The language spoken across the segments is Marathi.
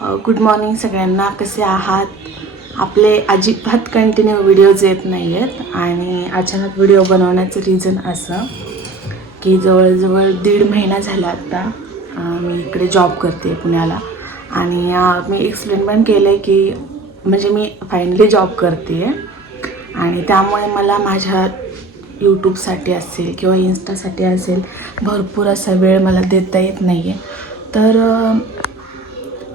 गुड मॉर्निंग सगळ्यांना. कसे आहात? आपले अजिबात कंटिन्यू व्हिडिओज येत नाही आहेत आणि अचानक व्हिडिओ बनवण्याचं रिझन असं की जवळजवळ दीड महिना झाला आत्ता मी इकडे जॉब करते पुण्याला. आणि मी एक्सप्लेन पण केलं आहे की म्हणजे मी फायनली जॉब करते. आहे आणि त्यामुळे मला माझ्या यूट्यूबसाठी असेल किंवा इन्स्टासाठी असेल भरपूर असा वेळ मला देता येत नाही आहे तर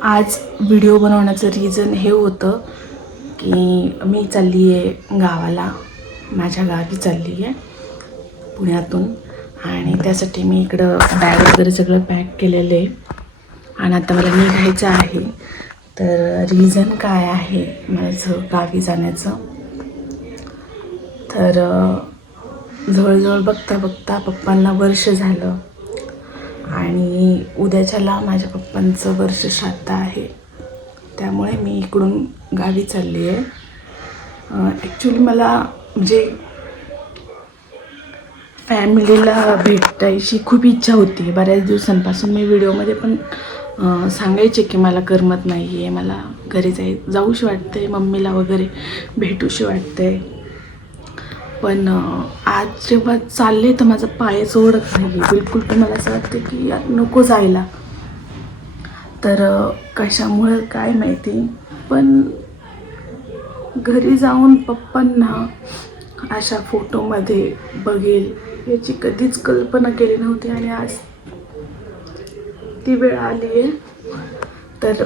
आज व्हिडिओ बनवण्याचं रिझन हे होतं की मी चालली आहे गावाला. माझ्या गावी चालली आहे पुण्यातून. आणि त्यासाठी मी इकडं बॅग वगैरे सगळं पॅक केलेलं. आहे आणि आता मला निघायचं आहे. तर रिझन काय आहे माझं गावी जाण्याचं? तर जवळजवळ बघता बघता पप्पांना वर्ष झालं. आणि उद्याच्याला माझ्या पप्पांचं वर्ष श्राद्ध आहे. त्यामुळे मी इकडून गावी चालली आहे. ॲक्च्युली मला म्हणजे फॅमिलीला भेटायची खूप इच्छा होती. बऱ्याच दिवसांपासून मी व्हिडिओमध्ये पण सांगायचे की मला करमत नाही आहे मला घरी जाय जाऊशी वाटते मम्मीला वगैरे भेटूशी वाटते पण आज जेव्हा चालले तर माझा पायच ओढत नाही. बिलकुल पण मला असं वाटतं की यात नको जायला. तर कशामुळं काय माहिती? पण घरी जाऊन पप्पांना अशा फोटोमध्ये बघेल याची कधीच कल्पना केली नव्हती आणि आज ती वेळ आली आहे. तर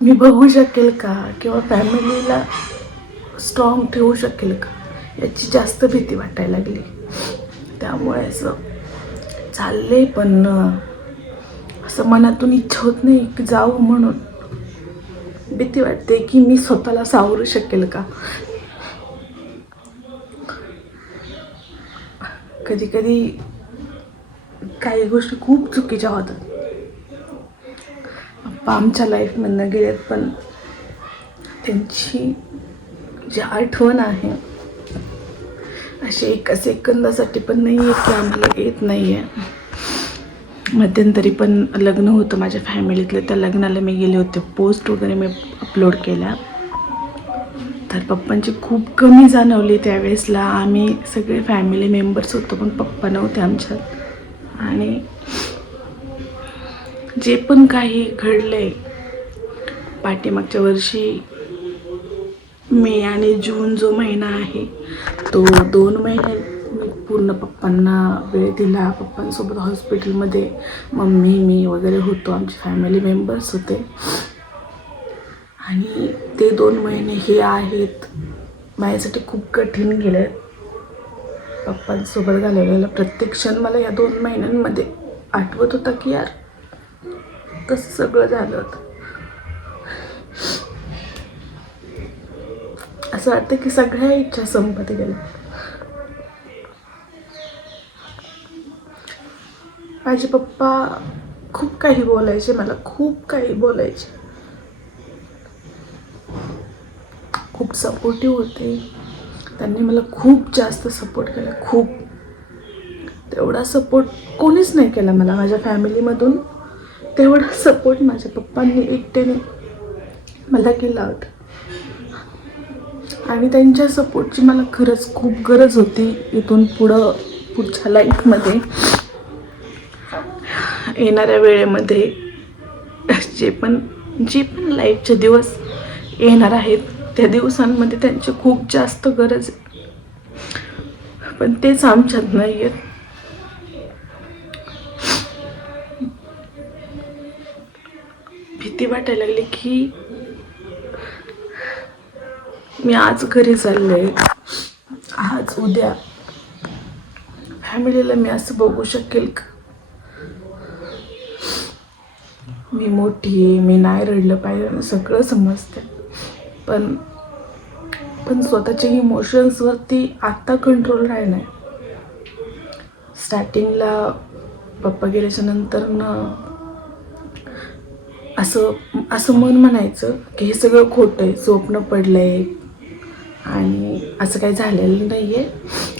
मी बघू शकेल का? किंवा फॅमिलीला स्ट्रॉंग ठेवू शकेल का? याची जास्त भीती वाटायला लागली. त्यामुळे असं चालले पण असं मनातून इच्छा होत नाही की जाऊ म्हणून. भीती वाटते की मी स्वतःला सावरू शकेल का? कधी कधी काही गोष्टी खूप चुकीच्या होतात. पप्पा आमच्या लाईफमधनं गेलेत पण त्यांची जी आठवण आहे असे एका सेकंदासाठी पण नाही आहे की आम्हाला येत नाही आहे मध्यंतरी पण लग्न होतं माझ्या फॅमिलीतलं त्या लग्नाला मी गेले होते. पोस्ट वगैरे मी अपलोड केल्या. तर पप्पांची खूप कमी जाणवली त्यावेळेसला. आम्ही सगळे फॅमिली मेंबर्स होतो पण पप्पा नव्हते आमच्यात. आणि जे पण काही घडलं आहे पाठीमागच्या वर्षी मे आणि जून जो महिना आहे तो दोन महिने मी पूर्ण पप्पांना वेळ दिला. पप्पांसोबत हॉस्पिटलमध्ये मम्मी मी वगैरे होतो. आमचे फॅमिली मेंबर्स होते. आणि ते दोन महिने हे आहेत. माझ्यासाठी खूप कठीण गेले पप्पांसोबत घालवलेला प्रत्येक क्षण मला या दोन महिन्यांमध्ये आठवत होता की यार कसं सगळं झालं होतं. असं वाटतं की सगळ्या इच्छा संपत गेल्या. माझे पप्पा खूप काही बोलायचे मला खूप काही बोलायचे. खूप सपोर्टिव्ह होते. त्यांनी मला खूप जास्त सपोर्ट केला खूप. तेवढा सपोर्ट कोणीच नाही केला मला माझ्या फॅमिलीमधून तेवढा सपोर्ट माझ्या पप्पांनी एकट्याने मला केला होता. आणि त्यांच्या सपोर्टची मला खरंच खूप गरज होती इथून पुढं पुढच्या लाईफमध्ये. येणाऱ्या वेळेमध्ये जे पण जे पण लाईफचे दिवस येणार आहेत त्या दिवसांमध्ये त्यांची खूप जास्त गरज आहे. पण तेच आमच्यात नाही आहेत भीती वाटायला लागली की मी आज घरी चालले. आज उद्या फॅमिलीला मी असं बघू शकेल का? मी मोठी आहे मी नाही रडलं पाहिजे सगळं समजते पण पण स्वतःच्या इमोशन्सवरती आत्ता कंट्रोल राहिला आहे स्टार्टिंगला पप्पा गेल्याच्या नंतरनं असं असं मन म्हणायचं की हे सगळं खोटं आहे स्वप्न पडलं आहे आणि असं काही झालेलं नाही आहे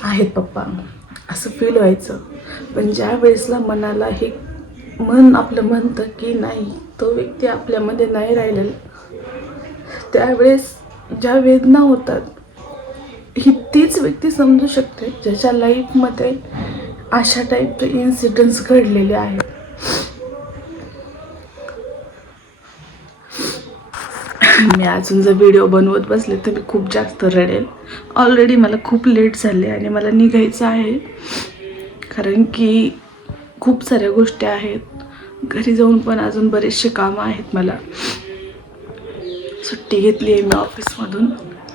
आहेत पप्पा. असं फील व्हायचं. पण ज्या वेळेसला मनाला हे मन आपलं म्हणतं की नाही तो व्यक्ती आपल्यामध्ये नाही राहिलेला. त्यावेळेस ज्या वेदना होतात ही तीच व्यक्ती समजू शकते ज्याच्या लाईफमध्ये अशा टाईपचे इन्सिडेंट्स घडलेले आहेत. मी अजून जर व्हिडिओ बनवत बसले तर मी खूप जास्त रडेल ऑलरेडी मला खूप लेट झाले आणि मला निघायचं आहे. कारण की खूप साऱ्या गोष्टी आहेत. घरी जाऊन पण अजून बरेचसे कामं आहेत मला. सुट्टी घेतली आहे मी ऑफिसमधून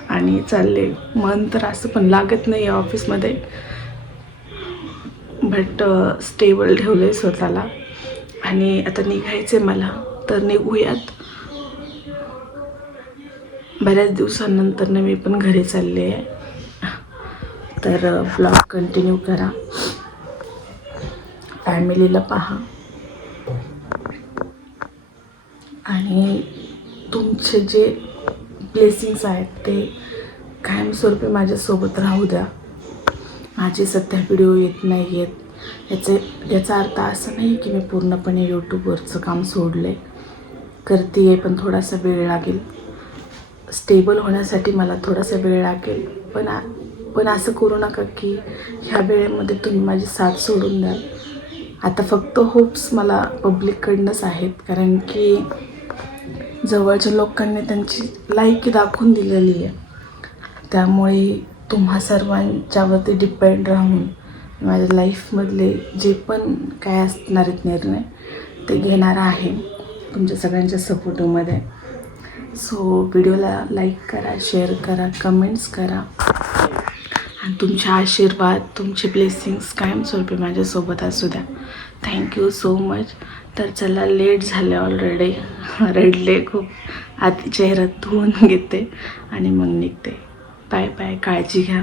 आणि चालले. मन तर असं पण लागत नाही आहे ऑफिसमध्ये. बट स्टेबल ठेवलं आहे स्वतःला. आणि आता निघायचं आहे मला. तर निघूयात. बऱ्याच दिवसांनंतर मी पण घरी चालले आहे. तर ब्लॉग कंटिन्यू करा. फॅमिलीला पहा. आणि तुमचे जे ब्लेसिंग्स आहेत ते कायमस्वरूपी माझ्यासोबत राहू द्या. माझे सध्या व्हिडिओ येत नाही आहेत याचे याचा अर्थ असं नाही की मी पूर्णपणे यूट्यूबवरचं काम सोडलं आहे करते आहे पण थोडासा वेळ लागेल. स्टेबल होण्यासाठी मला थोडासा वेळ लागेल. पण आ पण असं करू नका की ह्या वेळेमध्ये तुम्ही माझी साथ सोडून द्याल. आता फक्त होप्स मला पब्लिककडनंच आहेत. कारण की जवळच्या लोकांनी त्यांची लायकी दाखवून दिलेली आहे. त्यामुळे तुम्हा सर्वांच्यावरती डिपेंड राहून माझ्या लाईफमधले जे पण काय असणार आहेत निर्णय ते घेणार आहे. तुमच्या सगळ्यांच्या सपोर्टमध्ये सो व्हिडिओला लाईक करा शेअर करा कमेंट्स करा. आणि तुमचे आशीर्वाद तुमचे ब्लेसिंग्स कायमस्वरूपी माझ्यासोबत असू द्या. थँक्यू सो मच तर चला लेट झाले ऑलरेडी रडले खूप आधी चेहरा धुवून घेते आणि मग निघते. बाय बाय काळजी घ्या.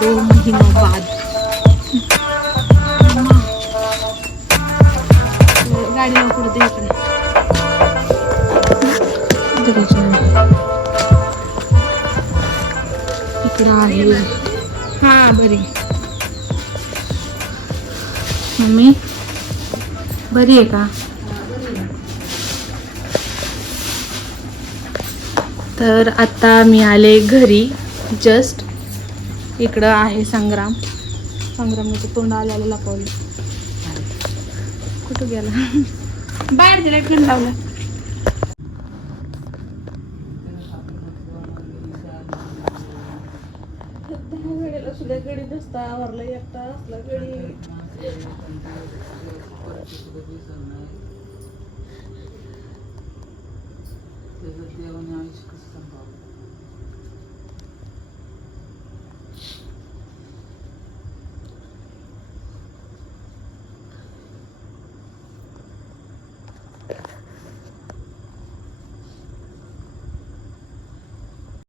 दोन महीनों बाद. गाडी नको दे इकडे. आहे. हा बरी. मम्मी बरी आहे का? तर आता मी आले घरी जस्ट इकडं आहे संग्राम. संग्रामाचं तोंड आल्याला लपवलं कुठं गेला? बाहेर दिला इकडून लावला. गडी नसता आवरला एकटा असला गडी त्याचं देवाने आयुष्य कसं सांभाळलं